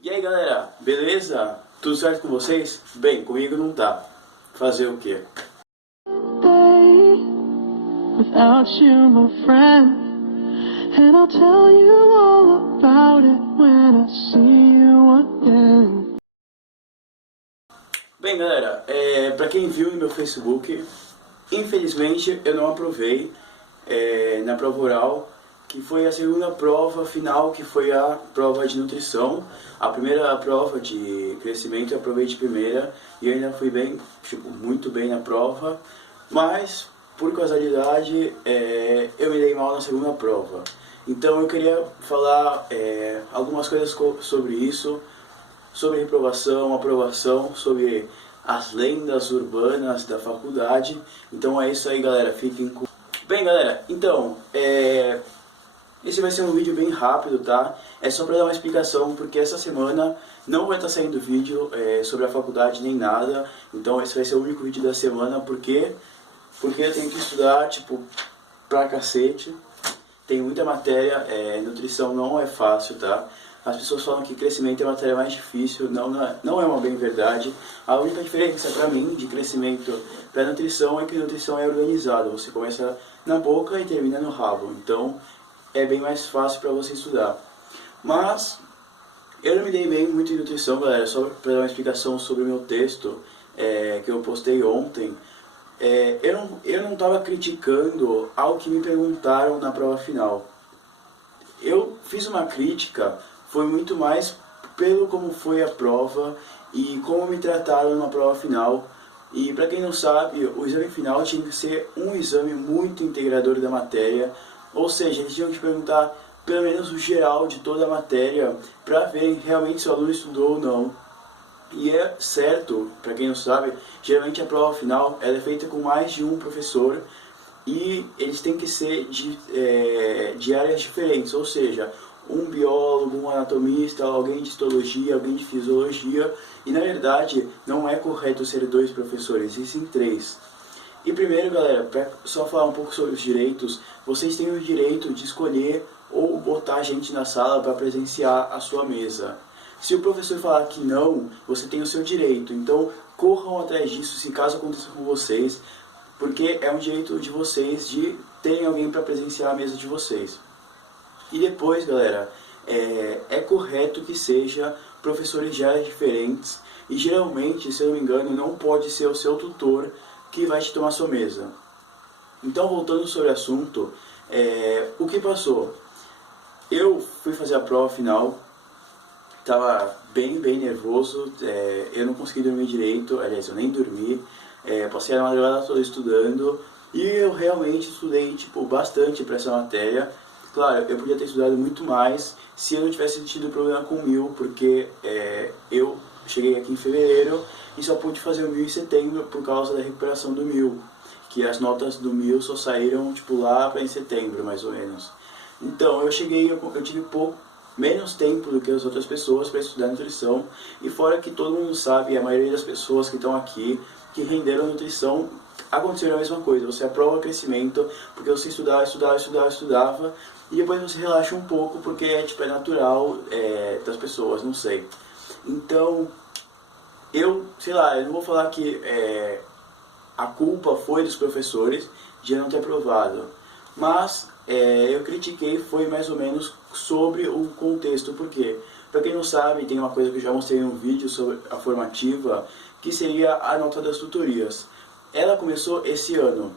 E aí galera, beleza? Tudo certo com vocês? Bem, comigo não tá. Fazer o quê? Without you, my friend, and I'll tell you all about it when I see you again. Bem galera, pra quem viu no meu Facebook, infelizmente eu não aprovei na prova oral, que foi a segunda prova final, que foi a prova de nutrição. A primeira prova de crescimento eu aprovei de primeira e eu ainda fui bem, muito bem na prova, mas por causalidade eu me dei mal na segunda prova. Então eu queria falar algumas coisas sobre isso, sobre reprovação, aprovação, sobre as lendas urbanas da faculdade. Então é isso aí galera, fiquem com... Bem galera, então, esse vai ser um vídeo bem rápido, tá? É só pra dar uma explicação, porque essa semana não vai estar saindo vídeo sobre a faculdade nem nada. Então esse vai ser o único vídeo da semana, porque eu tenho que estudar, pra cacete. Tem muita matéria, nutrição não é fácil, tá? As pessoas falam que crescimento é a matéria mais difícil, não é uma bem verdade. A única diferença pra mim de crescimento pra nutrição é que nutrição é organizada. Você começa na boca e termina no rabo, então é bem mais fácil pra você estudar. Mas eu não me dei bem muito em nutrição, galera, só pra dar uma explicação sobre o meu texto que eu postei ontem. Eu não estava criticando ao que me perguntaram na prova final. Eu fiz uma crítica, foi muito mais pelo como foi a prova e como me trataram na prova final. E para quem não sabe, o exame final tinha que ser um exame muito integrador da matéria, ou seja, eles tinham que perguntar pelo menos o geral de toda a matéria para ver realmente se o aluno estudou ou não. E é certo, para quem não sabe, geralmente a prova final ela é feita com mais de um professor e eles têm que ser de áreas diferentes, ou seja, um biólogo, um anatomista, alguém de histologia, alguém de fisiologia, e na verdade não é correto ser 2 professores, e sim 3. E primeiro galera, para só falar um pouco sobre os direitos, vocês têm o direito de escolher ou botar gente na sala para presenciar a sua mesa. Se o professor falar que não, você tem o seu direito, então corram atrás disso se caso aconteça com vocês, porque é um direito de vocês de terem alguém para presenciar a mesa de vocês. E depois, galera, é correto que seja professores de áreas diferentes e geralmente, se eu não me engano, não pode ser o seu tutor que vai te tomar sua mesa. Então, voltando sobre o assunto, o que passou? Eu fui fazer a prova final, estava bem nervoso, eu não consegui dormir direito, aliás, eu nem dormi, passei a madrugada toda estudando e eu realmente estudei bastante para essa matéria. Claro, eu podia ter estudado muito mais se eu não tivesse tido problema com o MIL, porque eu cheguei aqui em fevereiro e só pude fazer o MIL em setembro por causa da recuperação do MIL, que as notas do MIL só saíram lá para em setembro, mais ou menos. Então, eu tive menos tempo do que as outras pessoas para estudar nutrição, e fora que todo mundo sabe, a maioria das pessoas que estão aqui, que renderam nutrição, aconteceu a mesma coisa. Você aprova crescimento porque você estudava, e depois você relaxa um pouco porque é natural das pessoas, não sei. Então, eu não vou falar que a culpa foi dos professores de eu não ter aprovado, mas eu critiquei foi mais ou menos sobre o contexto, porque para quem não sabe, tem uma coisa que eu já mostrei no vídeo sobre a formativa, que seria a nota das tutorias. Ela começou esse ano,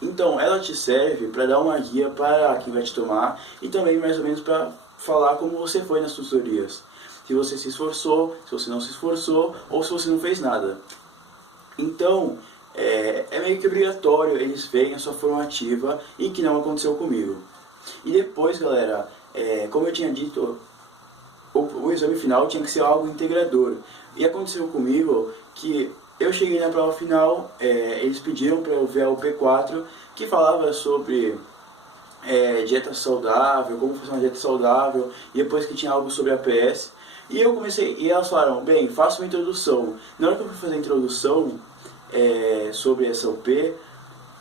então ela te serve para dar uma guia para quem vai te tomar e também mais ou menos para falar como você foi nas tutorias, se você se esforçou, se você não se esforçou ou se você não fez nada. Então é meio que obrigatório eles verem a sua formativa, e que não aconteceu comigo. E depois galera, como eu tinha dito, o exame final tinha que ser algo integrador, e aconteceu comigo que eu cheguei na prova final, eles pediram para eu ver a UP4, que falava sobre dieta saudável, como fazer uma dieta saudável, e depois que tinha algo sobre APS, e eu comecei, e elas falaram, bem, faça uma introdução. Na hora que eu fui fazer a introdução sobre essa UP,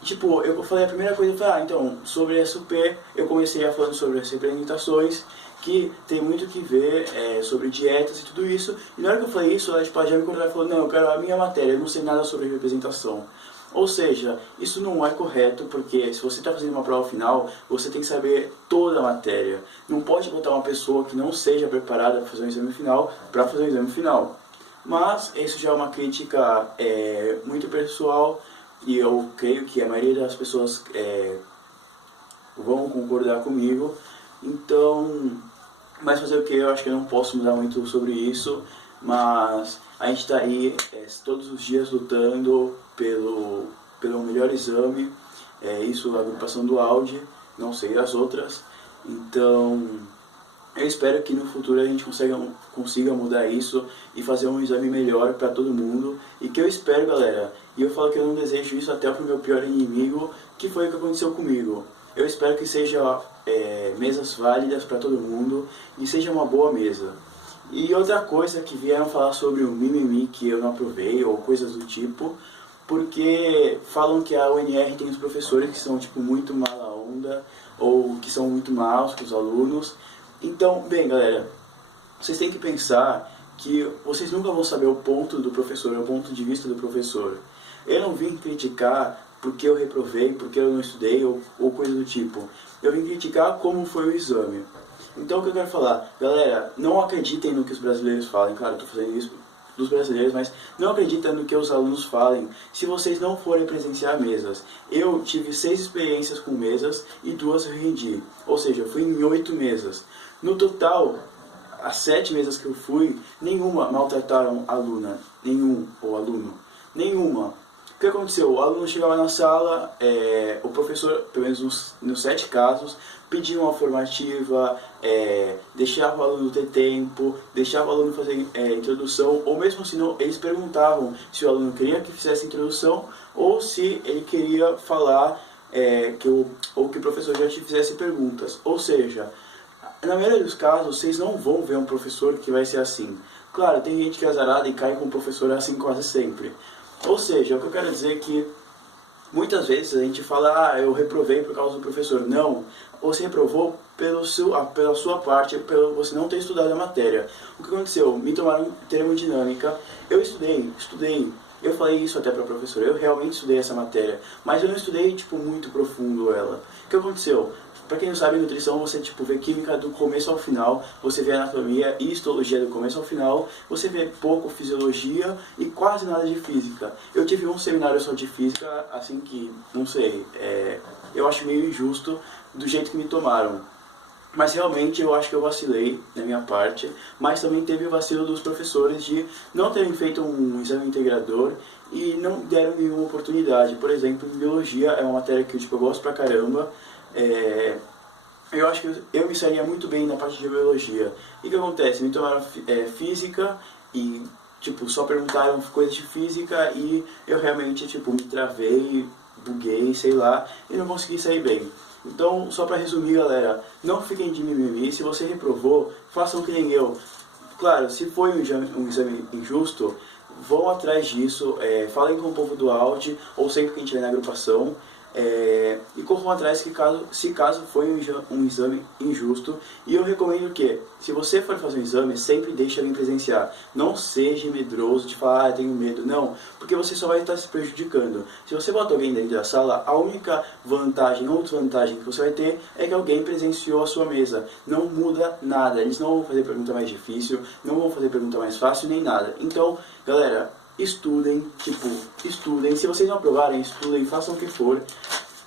Tipo, eu falei a primeira coisa, eu falei, então, sobre SUP, eu comecei a falando sobre as representações, que tem muito que ver sobre dietas e tudo isso. E na hora que eu falei isso, ela tipo, já me cortou e falou, não, eu quero a minha matéria, eu não sei nada sobre representação. Ou seja, isso não é correto, porque se você está fazendo uma prova final, você tem que saber toda a matéria. Não pode botar uma pessoa que não seja preparada para fazer um exame final, para fazer um exame final. Mas isso já é uma crítica muito pessoal, e eu creio que a maioria das pessoas vão concordar comigo. Então, mas fazer o que? Eu acho que eu não posso mudar muito sobre isso, mas a gente está aí todos os dias lutando pelo melhor exame, isso a agrupação do Audi, não sei as outras. Então, eu espero que no futuro a gente consiga mudar isso e fazer um exame melhor para todo mundo. E que eu espero, galera, e eu falo que eu não desejo isso até para o meu pior inimigo, que foi o que aconteceu comigo. Eu espero que seja mesas válidas para todo mundo e seja uma boa mesa. E outra coisa que vieram falar sobre o mimimi que eu não aprovei ou coisas do tipo, porque falam que a UNR tem os professores que são tipo muito mala onda ou que são muito maus com os alunos. Então, bem, galera, vocês têm que pensar que vocês nunca vão saber o ponto do professor, o ponto de vista do professor. Eu não vim criticar porque eu reprovei, porque eu não estudei ou coisa do tipo. Eu vim criticar como foi o exame. Então, o que eu quero falar? Galera, não acreditem no que os brasileiros falam. Claro, eu estou fazendo isso dos brasileiros, mas não acreditem no que os alunos falem se vocês não forem presenciar mesas. Eu tive 6 experiências com mesas e 2 eu rendi. Ou seja, eu fui em 8 mesas. No total, as 7 mesas que eu fui, nenhuma maltrataram a aluna, ou aluno, nenhuma. O que aconteceu? O aluno chegava na sala, o professor, pelo menos nos 7 casos, pedia uma formativa, deixava o aluno ter tempo, deixava o aluno fazer introdução, ou mesmo se não, eles perguntavam se o aluno queria que fizesse introdução ou se ele queria falar ou que o professor já te fizesse perguntas. Ou seja, na maioria dos casos, vocês não vão ver um professor que vai ser assim. Claro, tem gente que é azarada e cai com um professor assim quase sempre. Ou seja, o que eu quero dizer é que muitas vezes a gente fala, eu reprovei por causa do professor. Não, você reprovou pela sua parte, pelo você não ter estudado a matéria. O que aconteceu? Me tomaram termodinâmica, eu estudei. Eu falei isso até para a professora, eu realmente estudei essa matéria, mas eu não estudei tipo muito profundo ela. O que aconteceu? Para quem não sabe, em nutrição você tipo vê química do começo ao final, você vê anatomia e histologia do começo ao final, você vê pouco fisiologia e quase nada de física. Eu tive um seminário só de física, assim que, não sei, eu acho meio injusto do jeito que me tomaram. Mas realmente eu acho que eu vacilei na minha parte, mas também teve o vacilo dos professores de não terem feito um exame integrador e não deram nenhuma oportunidade. Por exemplo, biologia é uma matéria que eu gosto pra caramba, eu acho que eu me sairia muito bem na parte de biologia. E o que acontece? Me tomaram física e tipo, só perguntaram coisas de física e eu realmente tipo, me travei, buguei, sei lá, e não consegui sair bem. Então, só para resumir, galera, não fiquem de mimimi. Se você reprovou, façam que nem eu. Claro, se foi um exame injusto, vão atrás disso, falem com o povo do Audi, ou sempre que a gente estiver na agrupação, e corram atrás se caso foi um exame injusto. E eu recomendo que, se você for fazer um exame, sempre deixe alguém presenciar. Não seja medroso de falar, tenho medo. Não, porque você só vai estar se prejudicando. Se você bota alguém dentro da sala, a única vantagem ou desvantagem que você vai ter é que alguém presenciou a sua mesa. Não muda nada, eles não vão fazer pergunta mais difícil, não vão fazer pergunta mais fácil, nem nada. Então, galera, estudem, estudem. Se vocês não aprovarem, estudem, façam o que for.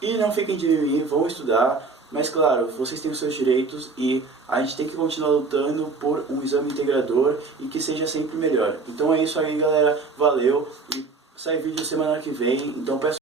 E não fiquem de mim, vão estudar. Mas claro, vocês têm os seus direitos e a gente tem que continuar lutando por um exame integrador e que seja sempre melhor. Então é isso aí, galera. Valeu. E sai vídeo semana que vem. Então peço